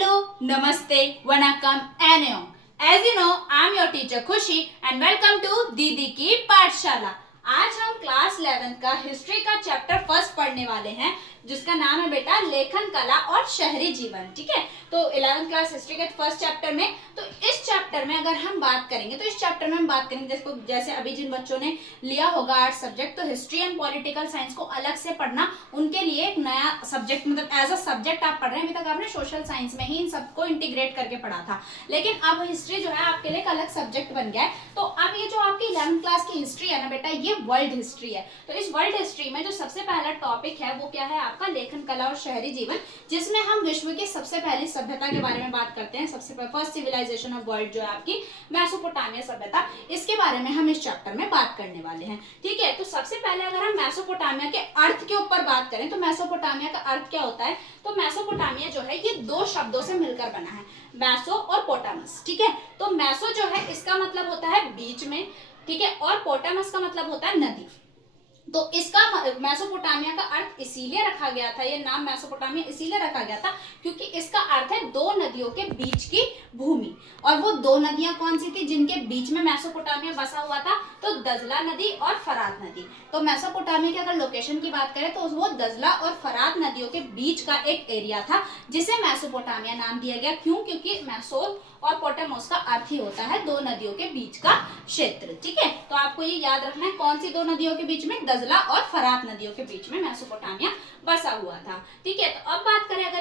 Hello, Namaste, Vanakkam, Annyeong. As you know, I am your teacher Khushi and welcome to दीदी की पाठशाला। आज हम क्लास 11 का हिस्ट्री का चैप्टर फर्स्ट पढ़ने वाले हैं जिसका नाम है बेटा लेखन कला और शहरी जीवन। ठीक है, तो 11th क्लास हिस्ट्री के फर्स्ट चैप्टर में, तो इस चैप्टर में अगर हम बात करेंगे तो इस चैप्टर में हम बात करेंगे जैसे अभी जिन बच्चों ने लिया होगा आर्ट सब्जेक्ट, तो हिस्ट्री एंड पॉलिटिकल साइंस को अलग से पढ़ना उनके लिए एक नया सब्जेक्ट, मतलब एज अ सब्जेक्ट आप पढ़ रहे हैं। अभी तक आपने सोशल साइंस में ही इन सबको इंटीग्रेट करके पढ़ा था, लेकिन अब हिस्ट्री जो है आपके लिए एक अलग सब्जेक्ट बन गया है। तो अब ये जो आपकी 11th क्लास की हिस्ट्री है ना बेटा, ये वर्ल्ड हिस्ट्री है। तो इस वर्ल्ड हिस्ट्री में जो सबसे पहला टॉपिक है वो क्या है आपका लेखन कला और शहरी जीवन, जिसमें हम विश्व की सबसे पहली सभ्यता के बारे में बात करते हैं। सबसे फर्स्ट सिविलाइजेशन ऑफ वर्ल्ड जो है आपकी मेसोपोटामिया सभ्यता, इसके बारे में हम इस चैप्टर में बात करने वाले हैं। ठीक है, तो सबसे पहले अगर हम मेसोपोटामिया के अर्थ के ऊपर बात करें तो मेसोपोटामिया का अर्थ क्या होता है, तो मेसोपोटामिया जो है ये दो शब्दों से मिलकर बना है, मैसो और पोटामस। ठीक है, तो मैसो जो है इसका मतलब होता है बीच में, ठीक है, और पोटामस का मतलब होता है नदी। तो इसका मेसोपोटामिया का अर्थ इसीलिए रखा गया था, ये नाम मेसोपोटामिया इसीलिए रखा गया था क्योंकि इसका अर्थ है दो नदियों के बीच की भूमि। और वो दो नदियां कौन सी थी जिनके बीच में मेसोपोटामिया बसा हुआ था, तो दजला नदी और फरात नदी। तो मेसोपोटामिया की अगर लोकेशन की बात करें तो वो दजला और फरात नदियों के बीच का एक एरिया था जिसे मेसोपोटामिया नाम दिया गया। क्यों? क्योंकि मैसोल और पोटामोस का अर्थ ही होता है दो नदियों के बीच का क्षेत्र। ठीक है, तो आपको ये याद रखना है कौन सी दो नदियों के बीच में, दजला और फरात नदियों के बीच में मेसोपोटामिया बसा हुआ था। ठीक है, तो अब बात करें अगर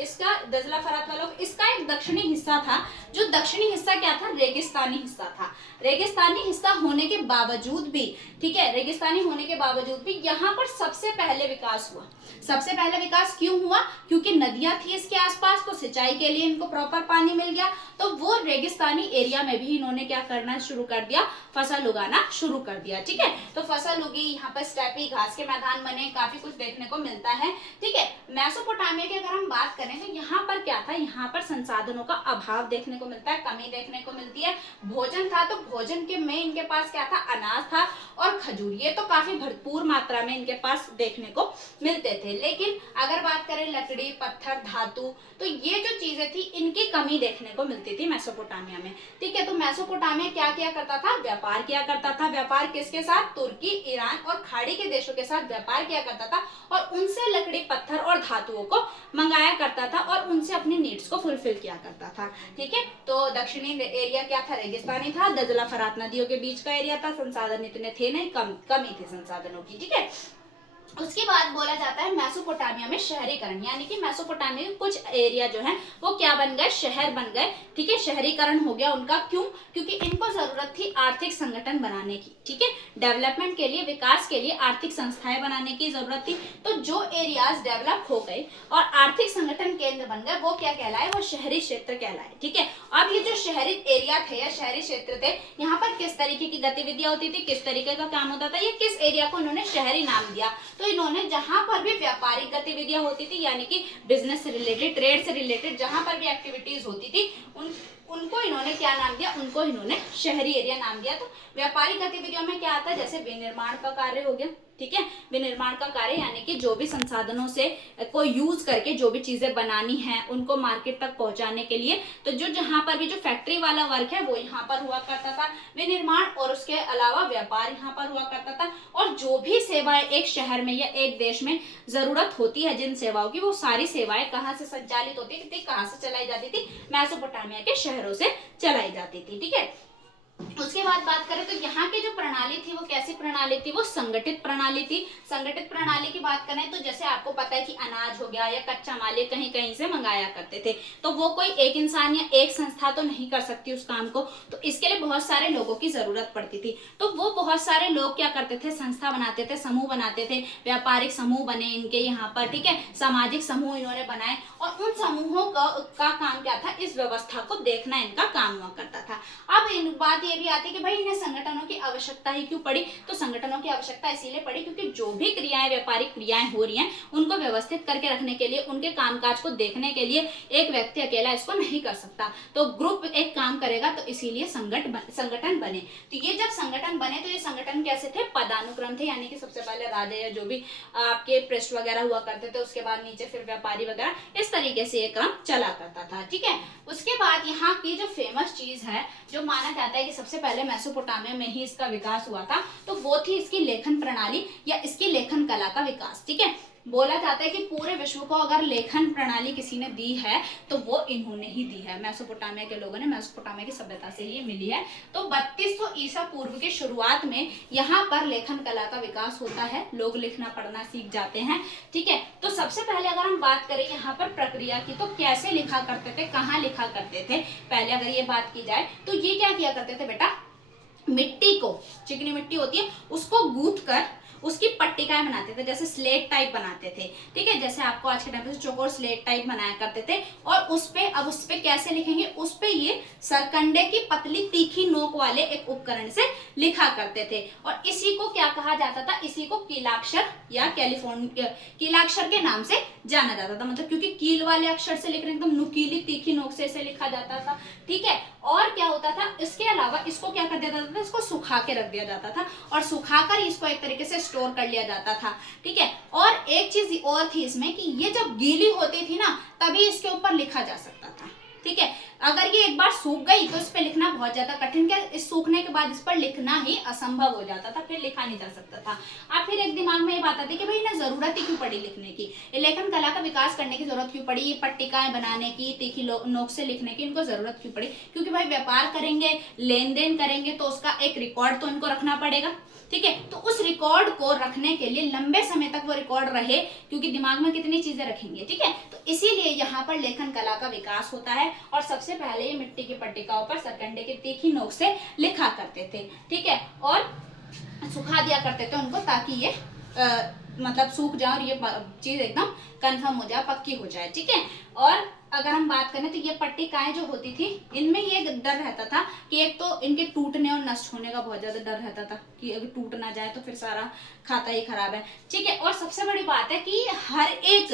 इसका दजला फरात वालों, इसका एक दक्षिणी हिस्सा था। जो दक्षिणी हिस्सा क्या था, रेगिस्तानी हिस्सा था। रेगिस्तानी हिस्सा होने के बावजूद भी, ठीक है, रेगिस्तानी होने के बावजूद भी यहाँ पर सबसे पहले विकास हुआ। सबसे पहले विकास क्यों हुआ? क्योंकि नदियां थी इसके आसपास, तो सिंचाई के लिए इनको प्रॉपर पानी मिल गया। तो वो रेगिस्तानी एरिया में भी इन्होंने क्या करना शुरू कर दिया, फसल उगाना शुरू कर दिया। ठीक है, तो फसल उगी, यहाँ पर स्टेपी घास के मैदान बने, काफी कुछ देखने को मिलता है। ठीक है, मेसोपोटामिया की अगर हम बात करें तो यहाँ पर क्या था, यहाँ पर संसाधनों का अभाव देखने को मिलता है, कमी देखने को मिलती है। भोजन था तो भोजन के में इनके पास क्या था, अनाज था और खजूर, ये तो काफी भरपूर मात्रा में इनके पास देखने को मिलते थे। लेकिन अगर बात करें लकड़ी, पत्थर, धातु, तो ये जो चीजें थी इनकी कमी देखने को मिलती थी मेसोपोटामिया में। ठीक है, तो मेसोपोटामिया क्या किया करता था, व्यापार किया करता था। व्यापार किसके साथ, तुर्की, ईरान और खाड़ी के देशों के साथ व्यापार किया करता था और उनसे लकड़ी, पत्थर और धातुओं को मंगाया करता था और उनसे अपनी नीड्स को फुलफिल किया करता था। ठीक है, तो दक्षिणी एरिया क्या था, रेगिस्तानी था, दजला फरात नदियों के बीच का एरिया था, संसाधन इतने थे नहीं, कमी थी संसाधनों की। ठीक है, उसके बाद बोला जाता है मेसोपोटामिया में शहरीकरण, यानी कि मेसोपोटामिया के कुछ एरिया जो है वो क्या बन गए, शहर बन गए। ठीक है, शहरीकरण हो गया उनका। क्यों? क्योंकि इनको जरूरत थी आर्थिक संगठन बनाने की। ठीक है, डेवलपमेंट के लिए, विकास के लिए आर्थिक संस्थाएं बनाने की जरूरत थी। तो जो एरियाज डेवलप हो गए और आर्थिक संगठन केंद्र बन गए वो क्या कहलाए, वो शहरी क्षेत्र कहलाए। ठीक है, अब ये जो शहरी एरिया थे या शहरी क्षेत्र थे, यहाँ पर किस तरीके की गतिविधियां होती थी, किस तरीके का काम होता था, ये किस एरिया को इन्होंने शहरी नाम दिया। तो इन्होंने जहां पर भी व्यापारिक गतिविधियां होती थी, यानी कि बिजनेस से रिलेटेड, ट्रेड से रिलेटेड जहां पर भी एक्टिविटीज होती थी उनको इन्होंने क्या नाम दिया, उनको इन्होंने शहरी एरिया नाम दिया। तो व्यापारिक गतिविधियों में क्या आता है, जैसे विनिर्माण का कार्य हो गया। ठीक है, विनिर्माण का कार्य यानी कि जो भी संसाधनों से को यूज करके जो भी चीजें बनानी है उनको मार्केट तक पहुंचाने के लिए, तो जो जहां पर भी जो फैक्ट्री वाला वर्क है वो यहाँ पर हुआ करता था, विनिर्माण, और उसके अलावा व्यापार यहाँ पर हुआ करता था। और जो भी सेवाएं एक शहर में या एक देश में जरूरत होती है जिन सेवाओं की, वो सारी सेवाएं कहाँ से संचालित होती थी, कहाँ से चलाई जाती थी, मेसोपोटामिया के शहरों से चलाई जाती थी। ठीक है, उसके बाद बात करें तो यहाँ की जो प्रणाली थी वो कैसी प्रणाली थी, वो संगठित प्रणाली थी। संगठित प्रणाली की बात करें तो जैसे आपको पता है कि अनाज हो गया या कच्चा माल कहीं कहीं से मंगाया करते थे, तो वो कोई एक इंसान या एक संस्था तो नहीं कर सकती उस काम को, तो इसके लिए बहुत सारे लोगों की जरूरत पड़ती थी। तो वो बहुत सारे लोग क्या करते थे, संस्था बनाते थे, समूह बनाते थे, व्यापारिक समूह बने इनके यहाँ पर। ठीक है, सामाजिक समूह इन्होंने बनाए और उन समूहों का काम क्या था, इस व्यवस्था को देखना इनका काम हुआ करता था। अब इन बात ये भी आती है कि भाई इन्हें संगठनों की आवश्यकता ही क्यों पड़ी, तो संगठनों की आवश्यकता इसीलिए पड़ी क्योंकि जो भी क्रियाएं, व्यापारिक क्रियाएं हो रही हैं उनको व्यवस्थित करके रखने के लिए, उनके कामकाज को देखने के लिए एक व्यक्ति अकेला इसको नहीं कर सकता, तो ग्रुप एक काम करेगा, तो इसीलिए संगठन बने। तो ये जब संगठन बने तो ये संगठन कैसे थे, पदानुक्रम थे, यानी कि सबसे पहले राजा या जो भी आपके पृष्ठ वगैरह हुआ करते थे, उसके बाद नीचे फिर व्यापारी वगैरह, इस तरीके से ये क्रम चला करता था। ठीक है, उसके बाद यहाँ की जो फेमस चीज है, जो माना जाता है कि सबसे पहले मेसोपोटामिया में ही इसका विकास हुआ था, तो वो थी इसकी लेखन प्रणाली या इसकी लेखन कला का विकास। ठीक है, बोला जाता है कि पूरे विश्व को अगर लेखन प्रणाली किसी ने दी है तो वो इन्होंने ही दी है, मेसोपोटामिया के लोगों ने, मेसोपोटामिया की सभ्यता से ही मिली है। तो 3200 ईसा पूर्व के शुरुआत में यहाँ पर लेखन कला का विकास होता है, लोग लिखना पढ़ना सीख जाते हैं। ठीक है, तो सबसे पहले अगर हम बात करें यहाँ पर प्रक्रिया की, तो कैसे लिखा करते थे, कहाँ लिखा करते थे, पहले अगर ये बात की जाए तो ये क्या किया करते थे बेटा, मिट्टी को, चिकनी मिट्टी होती है उसको गूंथ कर उसकी पट्टिकाएं बनाते थे, जैसे स्लेट टाइप बनाते थे। ठीक है, जैसे आपको आज के टाइम पे चौकोर स्लेट टाइप बनाया करते थे, और उस पे अब उस पे कैसे लिखेंगे, उस पे ये सरकंडे की पतली तीखी नोक वाले एक उपकरण से लिखा करते थे, और इसी को क्या कहा जाता था, इसी को कीलाक्षर या कीलाक्षर के नाम से जाना जाता था, मतलब क्योंकि कील वाले अक्षर से लिख रहे एकदम नुकीली तीखी नोक से इसे लिखा जाता था। ठीक है, और क्या होता था, इसके अलावा इसको क्या कर दिया जाता था, इसको सुखा के रख दिया जाता था, और सुखाकर इसको एक तरीके से स्टोर कर लिया जाता था। ठीक है, और एक चीज और थी इसमें कि ये जब गीली होती थी ना, तभी इसके ऊपर लिखा जा सकता था। ठीक है, अगर ये एक बार सूख गई तो इस पे लिखना बहुत ज्यादा कठिन, क्या इस सूखने के बाद इस पर लिखना ही असंभव हो जाता था, फिर लिखा नहीं जा सकता था। अब फिर एक दिमाग में ये बात आती है कि भाई इन्हें जरूरत ही क्यों पड़ी लिखने की, लेखन कला का विकास करने की जरूरत क्यों पड़ी, ये पट्टिकाएं बनाने की, तीखी नोक से लिखने की इनको जरूरत क्यों पड़ी, क्योंकि भाई व्यापार करेंगे, लेन देन करेंगे, तो उसका एक रिकॉर्ड तो इनको रखना पड़ेगा। ठीक है, तो उस रिकॉर्ड को रखने के लिए लंबे समय तक वो रिकॉर्ड रहे, क्योंकि दिमाग में कितनी चीजें रखेंगे। ठीक है, तो इसीलिए यहाँ पर लेखन कला का विकास होता है, और सबसे पहले ये मिट्टी की पट्टिकाओं पर सरकंडे की तीखी नोक से लिखा करते थे। ठीक है, और सुखा दिया करते थे उनको, ताकि ये मतलब सूख जाए और ये चीज एकदम कंफर्म हो जाए, पक्की हो जाए। ठीक है, और अगर हम बात करें तो ये पट्टिकाएं जो होती थी, इनमें ये डर रहता था कि एक तो इनके टूटने और नष्ट होने का बहुत ज्यादा डर रहता था कि अगर टूट ना जाए तो फिर सारा खाता ही खराब है। ठीक है, और सबसे बड़ी बात है कि हर एक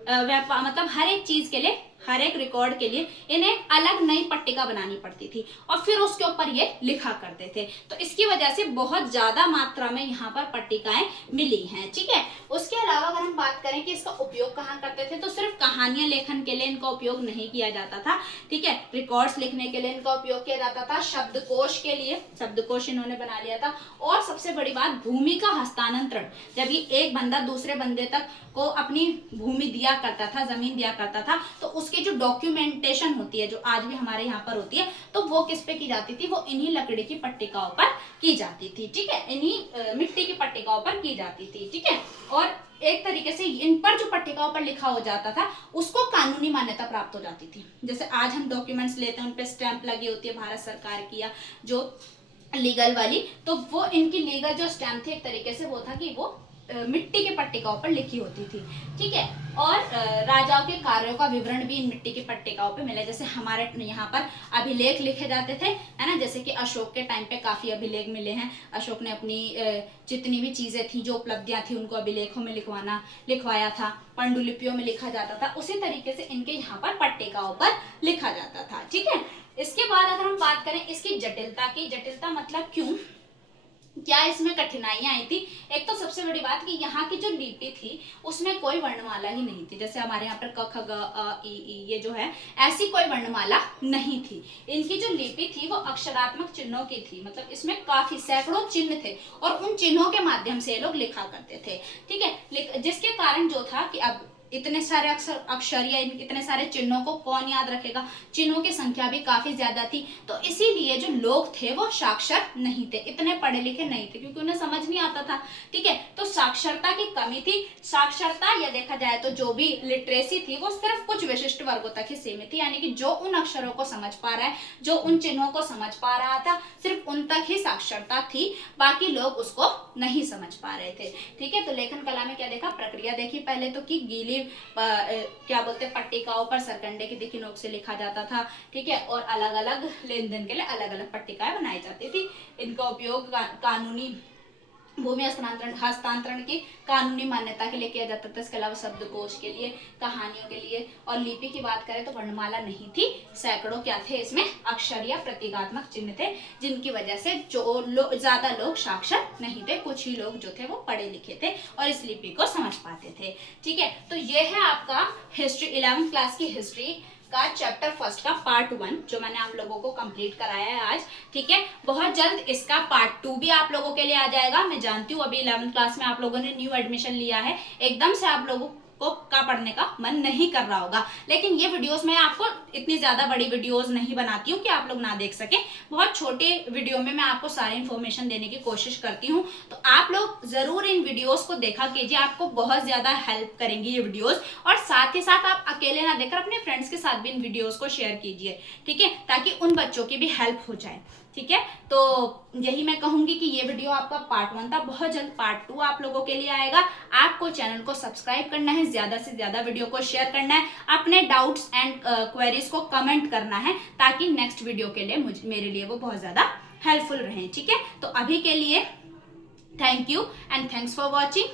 व्यापार, मतलब हर एक चीज के लिए, हर एक रिकॉर्ड के लिए इन्हें अलग नई पट्टिका बनानी पड़ती थी, और फिर उसके ऊपर ये लिखा करते थे। तो इसकी वजह से बहुत ज्यादा मात्रा में यहाँ पर पट्टिकाएं मिली हैं। ठीक है, उसके अलावा अगर हम बात करें कि इसका उपयोग कहाँ करते थे, तो सिर्फ कहानियां लेखन के लिए इनका उपयोग नहीं किया जाता था। ठीक है, रिकॉर्ड्स लिखने के लिए इनका उपयोग किया जाता था, शब्दकोश के लिए शब्दकोश इन्होंने बना लिया था, और सबसे बड़ी बात भूमि का हस्तांतरण, जब ये एक बंदा दूसरे बंदे तक को अपनी भूमि दिया करता था, जमीन दिया करता था, तो उसकी जो डॉक्यूमेंटेशन होती है, जो आज भी हमारे यहाँ पर होती है, तो वो किस पे की जाती थी, वो इन्हीं लकड़ी की पट्टिकाओं पर की जाती थी। ठीक है, इन्हीं मिट्टी की पट्टिकाओं पर की जाती थी। ठीक है, और एक तरीके से इन पर जो पट्टिकाओं पर लिखा हो जाता था उसको कानूनी मान्यता प्राप्त हो जाती थी। जैसे आज हम डॉक्यूमेंट्स लेते हैं, उन पे स्टैंप लगी होती है भारत सरकार की या जो लीगल वाली, तो वो इनकी लीगल जो स्टैंप थी एक तरीके से वो था कि वो मिट्टी के पट्टिकाओं पर लिखी होती थी। ठीक है, और राजाओं के कार्यों का विवरण भी इन मिट्टी की पट्टिकाओं पे मिला, जैसे हमारे यहाँ पर अभिलेख लिखे जाते थे, है ना, जैसे कि अशोक के टाइम पे काफी अभिलेख मिले हैं। अशोक ने अपनी जितनी भी चीजें थी, जो उपलब्धियां थी, उनको अभिलेखों में लिखवाया था, पांडुलिपियों में लिखा जाता था, उसी तरीके से इनके यहाँ पर पट्टिकाओं पर लिखा जाता था। ठीक है, इसके बाद अगर हम बात करें इसकी जटिलता की, जटिलता मतलब क्यों, क्या इसमें कठिनाइयां आई थी, एक तो सबसे बड़ी बात कि यहाँ की जो लिपि थी उसमें कोई वर्णमाला ही नहीं थी, जैसे हमारे यहाँ पर क ख ग अ ई ई ये जो है, ऐसी कोई वर्णमाला नहीं थी। इनकी जो लिपि थी वो अक्षरात्मक चिन्हों की थी, मतलब इसमें काफी सैकड़ों चिन्ह थे, और उन चिन्हों के माध्यम से ये लोग लिखा करते थे। ठीक है, जिसके कारण जो था कि अब इतने सारे अक्षर या इतने सारे चिन्हों को कौन याद रखेगा, चिन्हों की संख्या भी काफी ज्यादा थी, तो इसीलिए जो लोग थे वो साक्षर नहीं थे, इतने पढ़े लिखे नहीं थे, क्योंकि उन्हें समझ नहीं आता था। ठीक है, तो साक्षरता की कमी थी। साक्षरता या देखा जाए तो जो भी लिटरेसी थी वो सिर्फ कुछ विशिष्ट वर्गों तक ही सीमित थी, यानी कि जो उन अक्षरों को समझ पा रहा है, जो उन चिन्हों को समझ पा रहा था, सिर्फ उन तक ही साक्षरता थी, बाकी लोग उसको नहीं समझ पा रहे थे। ठीक है, तो लेखन कला में क्या देखा, प्रक्रिया देखी पहले तो कि गीली भी क्या बोलते हैं पट्टिकाओं पर सरकंडे की तिखी नोक से लिखा जाता था, ठीक है। और अलग अलग लेन देन के लिए अलग अलग पट्टिकाएं बनाई जाती थी। इनका उपयोग कानूनी भूमि हस्तांतरण की कानूनी मान्यता के लिए किया जाता था। इसके अलावा शब्दकोश के लिए, कहानियों के लिए। और लिपि की बात करें तो वर्णमाला नहीं थी, सैकड़ों क्या थे इसमें अक्षर या प्रतीकात्मक चिन्ह थे, जिनकी वजह से जो ज्यादा लोग साक्षर नहीं थे, कुछ ही लोग जो थे वो पढ़े लिखे थे और इस लिपि को समझ पाते थे, ठीक है। तो ये है आपका हिस्ट्री 11th क्लास की हिस्ट्री का चैप्टर फर्स्ट का पार्ट 1 जो मैंने आप लोगों को कंप्लीट कराया है आज, ठीक है। बहुत जल्द इसका पार्ट 2 भी आप लोगों के लिए आ जाएगा। मैं जानती हूँ अभी 11th क्लास में आप लोगों ने न्यू एडमिशन लिया है, एकदम से आप लोगों को का पढ़ने का मन नहीं कर रहा होगा, लेकिन ये वीडियोस मैं आपको इतनी ज्यादा बड़ी वीडियोस नहीं बनाती हूँ कि आप लोग ना देख सकें। बहुत छोटे वीडियो में मैं आपको सारी इन्फॉर्मेशन देने की कोशिश करती हूँ, तो आप लोग जरूर इन वीडियोस को देखा कीजिए, आपको बहुत ज्यादा हेल्प करेंगी ये वीडियोस। और साथ ही साथ आप अकेले ना देखकर अपने फ्रेंड्स के साथ भी इन वीडियोस को शेयर कीजिए, ठीक है, ताकि उन बच्चों की भी हेल्प हो जाए, ठीक है। तो यही मैं कहूंगी कि ये वीडियो आपका पार्ट 1 था, बहुत जल्द पार्ट 2 आप लोगों के लिए आएगा। आपको चैनल को सब्सक्राइब करना है, ज्यादा से ज्यादा वीडियो को शेयर करना है, अपने डाउट्स एंड क्वेरीज को कमेंट करना है, ताकि नेक्स्ट वीडियो के लिए मेरे लिए वो बहुत ज्यादा हेल्पफुल रहे, ठीक है। तो अभी के लिए thank you and thanks for watching.